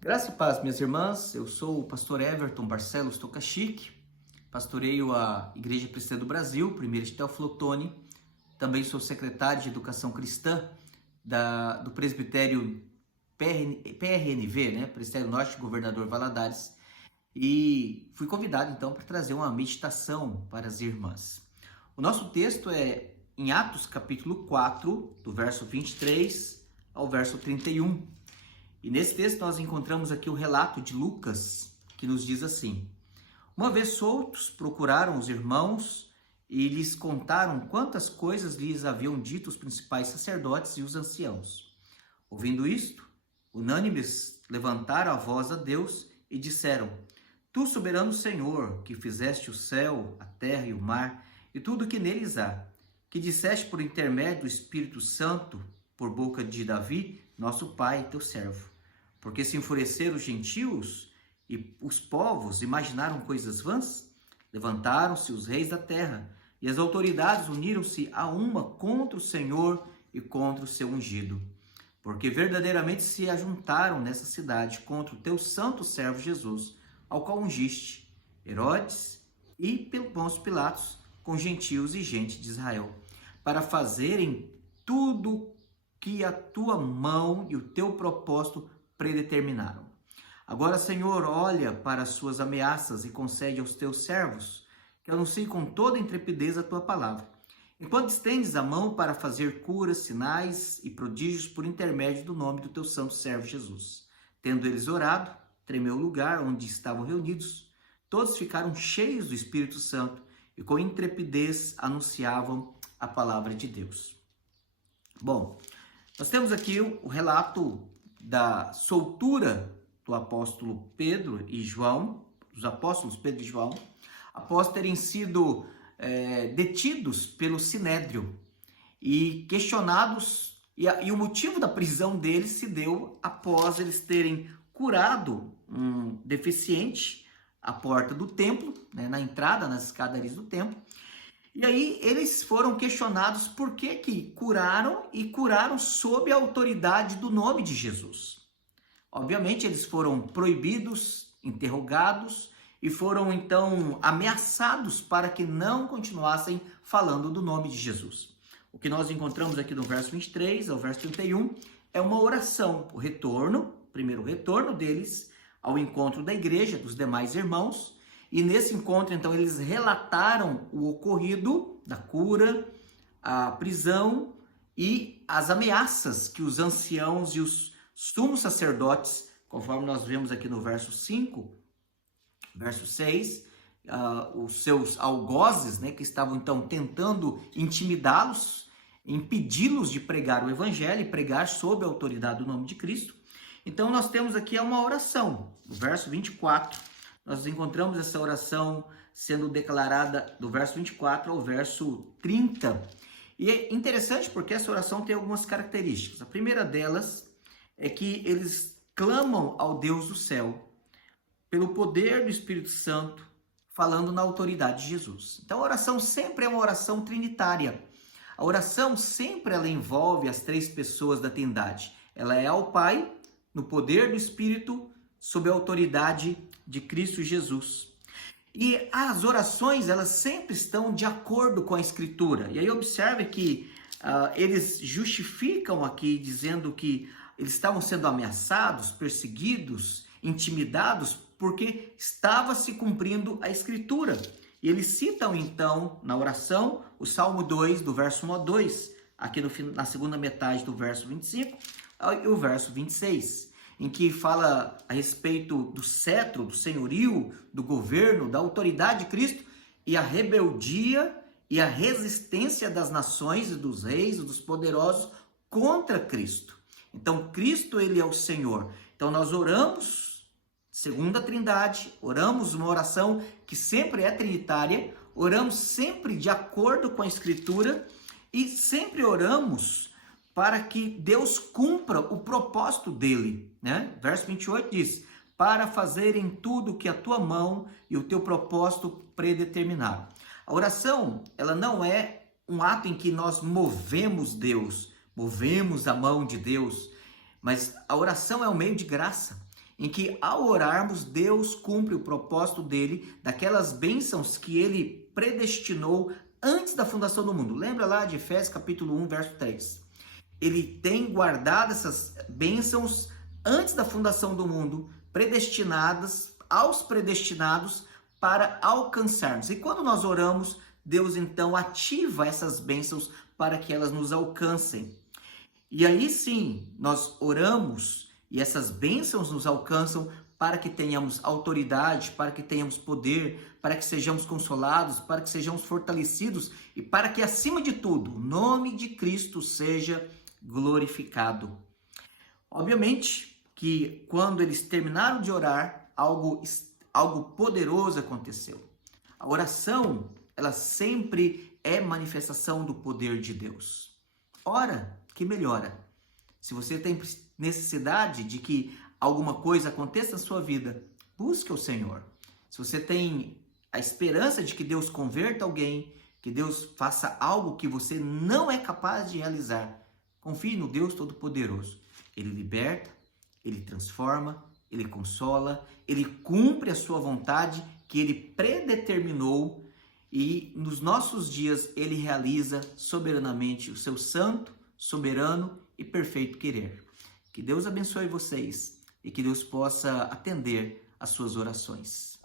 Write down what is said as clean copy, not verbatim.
Graça e paz, minhas irmãs. Eu sou o pastor Everton Barcelos Tocachique, pastoreio a Igreja Presbiteriana do Brasil, primeira de Teoflotone. Também sou secretário de Educação Cristã do Presbitério PRNV, né? Presbitério Norte, Governador Valadares. E fui convidado, então, para trazer uma meditação para as irmãs. O nosso texto é em Atos, capítulo 4, do verso 23 ao verso 31. E nesse texto nós encontramos aqui o relato de Lucas, que nos diz assim: Uma vez soltos, procuraram os irmãos e lhes contaram quantas coisas lhes haviam dito os principais sacerdotes e os anciãos. Ouvindo isto, unânimes levantaram a voz a Deus e disseram: Tu, soberano Senhor, que fizeste o céu, a terra e o mar, e tudo o que neles há, que disseste por intermédio do Espírito Santo, por boca de Davi, nosso pai, teu servo. Porque se enfureceram os gentios e os povos imaginaram coisas vãs, levantaram-se os reis da terra e as autoridades uniram-se a uma contra o Senhor e contra o seu ungido. Porque verdadeiramente se ajuntaram nessa cidade contra o teu santo servo Jesus, ao qual ungiste, Herodes e Pôncio Pilatos, com gentios e gente de Israel, para fazerem tudo que a tua mão e o teu propósito predeterminaram. Agora, Senhor, olha para as suas ameaças e concede aos teus servos que anunciem com toda intrepidez a tua palavra, enquanto estendes a mão para fazer curas, sinais e prodígios por intermédio do nome do teu santo servo Jesus. Tendo eles orado, tremeu o lugar onde estavam reunidos. Todos ficaram cheios do Espírito Santo e com intrepidez anunciavam a palavra de Deus. Bom, nós temos aqui o relato da soltura do apóstolo Pedro e João, dos apóstolos Pedro e João, após terem sido detidos pelo Sinédrio e questionados, e o motivo da prisão deles se deu após eles terem curado um deficiente à porta do templo, né, na entrada, nas escadarias do templo. E aí eles foram questionados por que curaram e curaram sob a autoridade do nome de Jesus. Obviamente eles foram proibidos, interrogados e foram então ameaçados para que não continuassem falando do nome de Jesus. O que nós encontramos aqui no verso 23 ao verso 31 é uma oração, o retorno, primeiro o retorno deles ao encontro da igreja, dos demais irmãos. E nesse encontro, então, eles relataram o ocorrido da cura, a prisão e as ameaças que os anciãos e os sumos sacerdotes, conforme nós vemos aqui no verso 5, verso 6, os seus algozes, né, que estavam então tentando intimidá-los, impedi-los de pregar o evangelho e pregar sob a autoridade do nome de Cristo. Então nós temos aqui uma oração, no verso 24, nós encontramos essa oração sendo declarada do verso 24 ao verso 30. E é interessante porque essa oração tem algumas características. A primeira delas é que eles clamam ao Deus do céu pelo poder do Espírito Santo, falando na autoridade de Jesus. Então a oração sempre é uma oração trinitária. A oração sempre ela envolve as três pessoas da Trindade. Ela é ao Pai, no poder do Espírito, sob a autoridade de Cristo Jesus. E as orações, elas sempre estão de acordo com a Escritura. E aí observe que eles justificam aqui, dizendo que eles estavam sendo ameaçados, perseguidos, intimidados, porque estava se cumprindo a Escritura. E eles citam então, na oração, o Salmo 2, do verso 1 a 2, aqui na segunda metade do verso 25, e o verso 26. Em que fala a respeito do cetro, do senhorio, do governo, da autoridade de Cristo e a rebeldia e a resistência das nações e dos reis e dos poderosos contra Cristo. Então, Cristo, ele é o Senhor. Então, nós oramos, segundo a Trindade, oramos uma oração que sempre é trinitária, oramos sempre de acordo com a Escritura e sempre oramos para que Deus cumpra o propósito dele, né? Verso 28 diz: para fazerem tudo que a tua mão e o teu propósito predeterminaram. A oração, ela não é um ato em que nós movemos Deus, movemos a mão de Deus, mas a oração é um meio de graça. em que ao orarmos, Deus cumpre o propósito dele, daquelas bênçãos que ele predestinou antes da fundação do mundo. Lembra lá de Efésios capítulo 1, verso 3. Ele tem guardado essas bênçãos antes da fundação do mundo, predestinadas aos predestinados para alcançarmos. E quando nós oramos, Deus então ativa essas bênçãos para que elas nos alcancem. E aí sim, nós oramos e essas bênçãos nos alcançam para que tenhamos autoridade, para que tenhamos poder, para que sejamos consolados, para que sejamos fortalecidos e para que, acima de tudo, o nome de Cristo seja glorificado. Obviamente que quando eles terminaram de orar, algo poderoso aconteceu. A oração, ela sempre é manifestação do poder de Deus. Ora, que melhora. Se você tem necessidade de que alguma coisa aconteça na sua vida, busque o Senhor. Se você tem a esperança de que Deus converta alguém, que Deus faça algo que você não é capaz de realizar, confie no Deus Todo-Poderoso. Ele liberta, Ele transforma, Ele consola, Ele cumpre a sua vontade que Ele predeterminou e nos nossos dias Ele realiza soberanamente o seu santo, soberano e perfeito querer. Que Deus abençoe vocês e que Deus possa atender às suas orações.